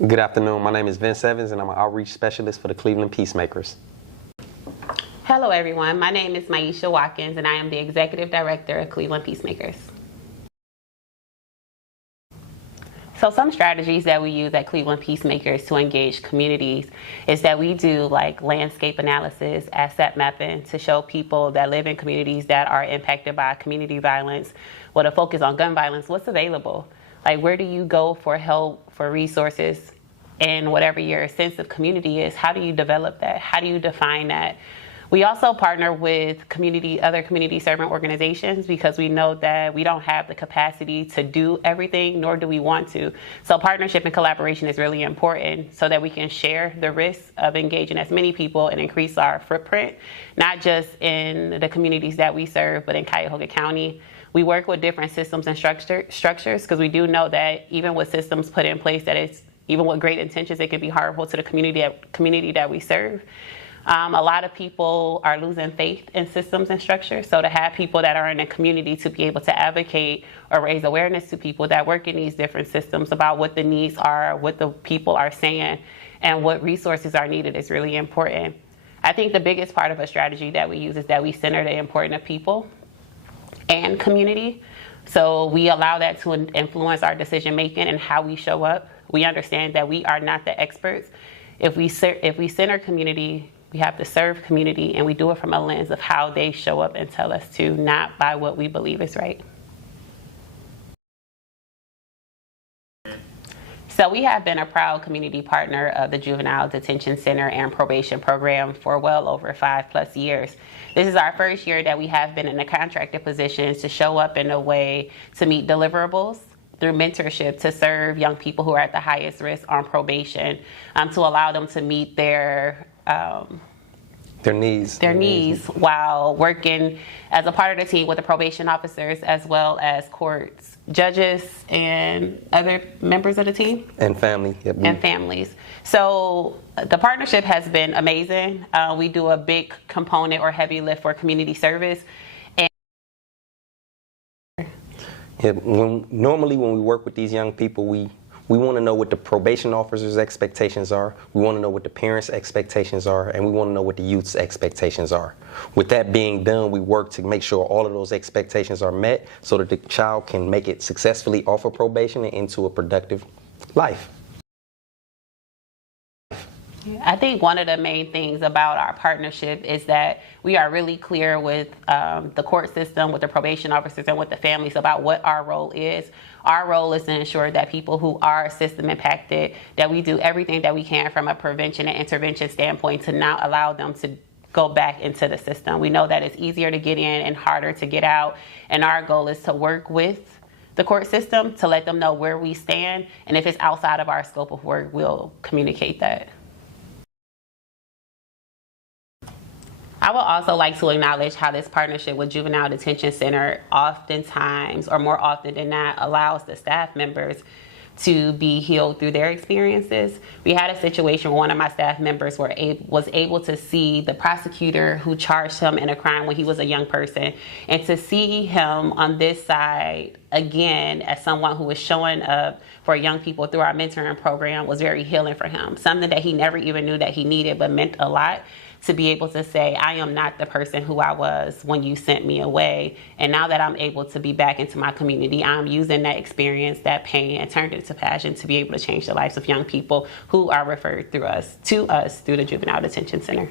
Good afternoon. My name is Vince Evans, and I'm an outreach specialist for the Cleveland Peacemakers. Hello, everyone. My name is Myesha Watkins, and I am the Executive Director of Cleveland Peacemakers. So some strategies that we use at Cleveland Peacemakers to engage communities is that we do like landscape analysis, asset mapping to show people that live in communities that are impacted by community violence with a focus on gun violence, what's available. Like, where do you go for help, for resources, and whatever your sense of community is, how do you develop that? How do you define that? We also partner with other community servant organizations because we know that we don't have the capacity to do everything, nor do we want to. So partnership and collaboration is really important so that we can share the risks of engaging as many people and increase our footprint, not just in the communities that we serve, but in Cuyahoga County. We work with different systems and structures because we do know that even with systems put in place, that it's even with great intentions, it can be harmful to the community that we serve. A lot of people are losing faith in systems and structures. So to have people that are in a community to be able to advocate or raise awareness to people that work in these different systems about what the needs are, what the people are saying, and what resources are needed is really important. I think the biggest part of a strategy that we use is that we center the importance of people and community. So we allow that to influence our decision making and how we show up. We understand that we are not the experts. If we center community, we have to serve community, and we do it from a lens of how they show up and tell us to, not by what we believe is right. So we have been a proud community partner of the Juvenile Detention Center and Probation Program for well over 5+ years. This is our first year that we have been in a contracted position to show up in a way to meet deliverables through mentorship to serve young people who are at the highest risk on probation, to allow them to meet their needs while working as a part of the team with the probation officers as well as courts, judges, and other members of the team. And family. Yep. And families. So the partnership has been amazing. We do a big component or heavy lift for community service. Yeah, normally when we work with these young people, we want to know what the probation officer's expectations are, we want to know what the parents' expectations are, and we want to know what the youth's expectations are. With that being done, we work to make sure all of those expectations are met so that the child can make it successfully off of probation and into a productive life. I think one of the main things about our partnership is that we are really clear with the court system, with the probation officers, and with the families about what our role is. Our role is to ensure that people who are system impacted, that we do everything that we can from a prevention and intervention standpoint to not allow them to go back into the system. We know that it's easier to get in and harder to get out, and our goal is to work with the court system to let them know where we stand, and if it's outside of our scope of work, we'll communicate that. I would also like to acknowledge how this partnership with Juvenile Detention Center oftentimes, or more often than not, allows the staff members to be healed through their experiences. We had a situation where one of my staff members was able to see the prosecutor who charged him in a crime when he was a young person, and to see him on this side again as someone who was showing up for young people through our mentoring program was very healing for him. Something that he never even knew that he needed, but meant a lot. To be able to say, I am not the person who I was when you sent me away. And now that I'm able to be back into my community, I'm using that experience, that pain, and turned it into passion to be able to change the lives of young people who are referred to us through the Juvenile Detention Center.